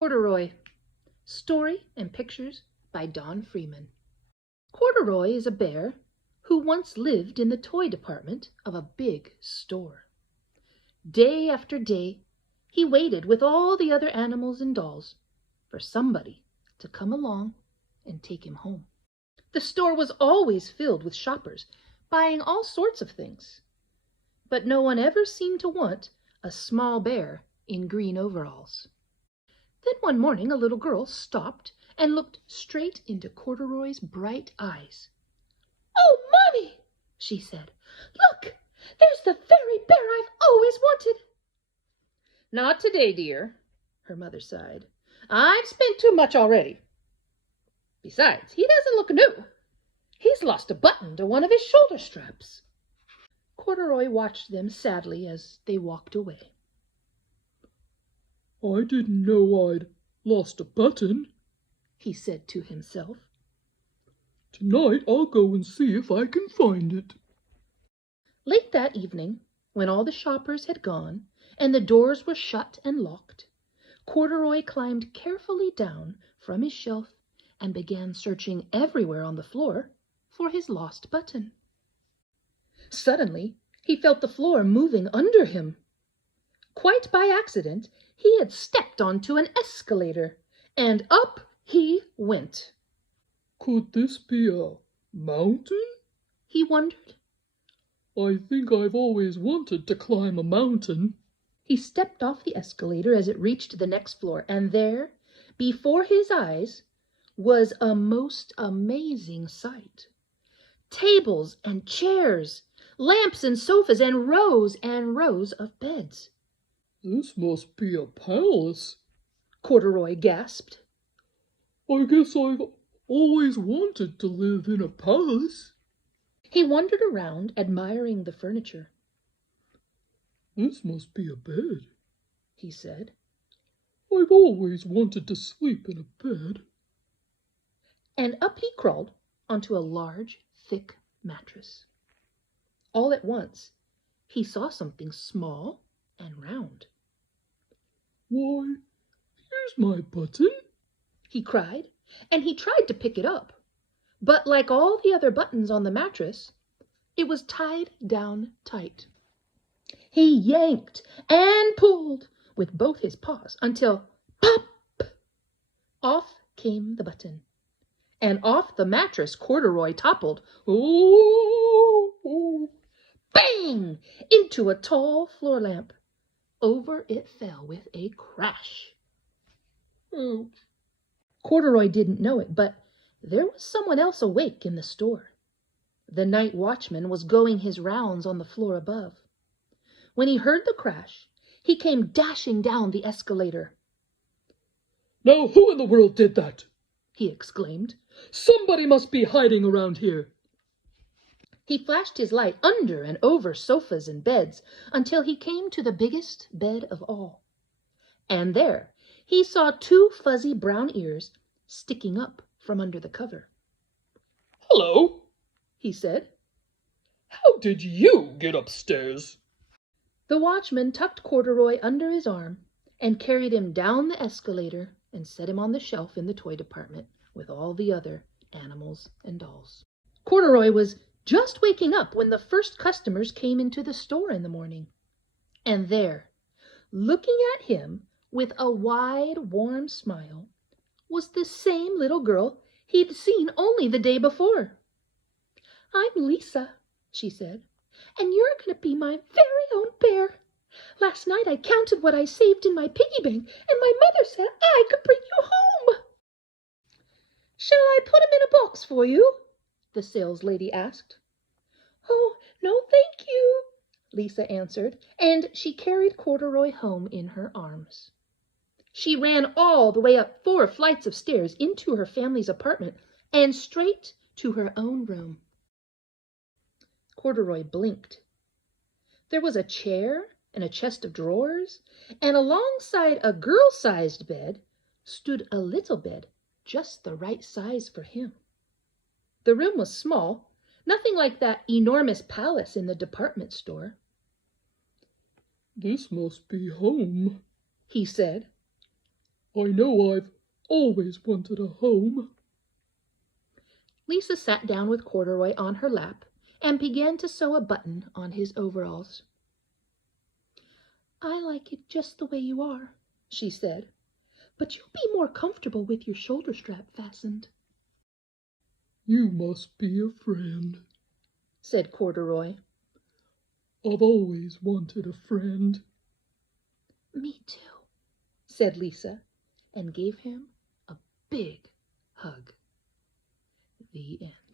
Corduroy. Story and pictures by Don Freeman. Corduroy is a bear who once lived in the toy department of a big store. Day after day, he waited with all the other animals and dolls for somebody to come along and take him home. The store was always filled with shoppers buying all sorts of things, but no one ever seemed to want a small bear in green overalls. Then one morning a little girl stopped and looked straight into Corduroy's bright eyes. "Oh, Mommy," she said, "look, there's the very bear I've always wanted." "Not today, dear," her mother sighed. "I've spent too much already. Besides, he doesn't look new. He's lost a button to one of his shoulder straps." Corduroy watched them sadly as they walked away. "I didn't know I'd lost a button," he said to himself. "Tonight I'll go and see if I can find it." Late that evening, when all the shoppers had gone and the doors were shut and locked, Corduroy climbed carefully down from his shelf and began searching everywhere on the floor for his lost button. Suddenly, he felt the floor moving under him. Quite by accident, he had stepped onto an escalator, and up he went. "Could this be a mountain?" he wondered. "I think I've always wanted to climb a mountain." He stepped off the escalator as it reached the next floor, and there, before his eyes, was a most amazing sight. Tables and chairs, lamps and sofas, and rows of beds. "This must be a palace," Corduroy gasped. "I guess I've always wanted to live in a palace." He wandered around, admiring the furniture. "This must be a bed," he said. "I've always wanted to sleep in a bed." And up he crawled onto a large, thick mattress. All at once, he saw something small and round. "Why, here's my button," he cried, and he tried to pick it up. But like all the other buttons on the mattress, it was tied down tight. He yanked and pulled with both his paws until, pop, off came the button. And off the mattress Corduroy toppled, ooh, bang, into a tall floor lamp. Over it fell with a crash. "Ouch." Corduroy didn't know it, but there was someone else awake in the store. The night watchman was going his rounds on the floor above. When he heard the crash, he came dashing down the escalator. "Now who in the world did that?" he exclaimed. "Somebody must be hiding around here." He flashed his light under and over sofas and beds until he came to the biggest bed of all. And there he saw two fuzzy brown ears sticking up from under the cover. "Hello," he said. "How did you get upstairs?" The watchman tucked Corduroy under his arm and carried him down the escalator and set him on the shelf in the toy department with all the other animals and dolls. Corduroy was just waking up when the first customers came into the store in the morning. And there, looking at him with a wide, warm smile, was the same little girl he'd seen only the day before. "I'm Lisa," she said, "and you're going to be my very own bear. Last night I counted what I saved in my piggy bank, and my mother said I could bring you home." "Shall I put him in a box for you?" the saleslady asked. "Oh, no, thank you," Lisa answered, and she carried Corduroy home in her arms. She ran all the way up 4 flights of stairs into her family's apartment and straight to her own room. Corduroy blinked. There was a chair and a chest of drawers, and alongside a girl-sized bed stood a little bed just the right size for him. The room was small, nothing like that enormous palace in the department store. "This must be home," he said. I know I've always wanted a home. Lisa sat down with Corduroy on her lap and began to sew a button on his overalls. "I like it just the way you are," she said, "but you'll be more comfortable with your shoulder strap fastened." You must be a friend, said Corduroy. I've always wanted a friend. "Me too," said Lisa, and gave him a big hug. The end.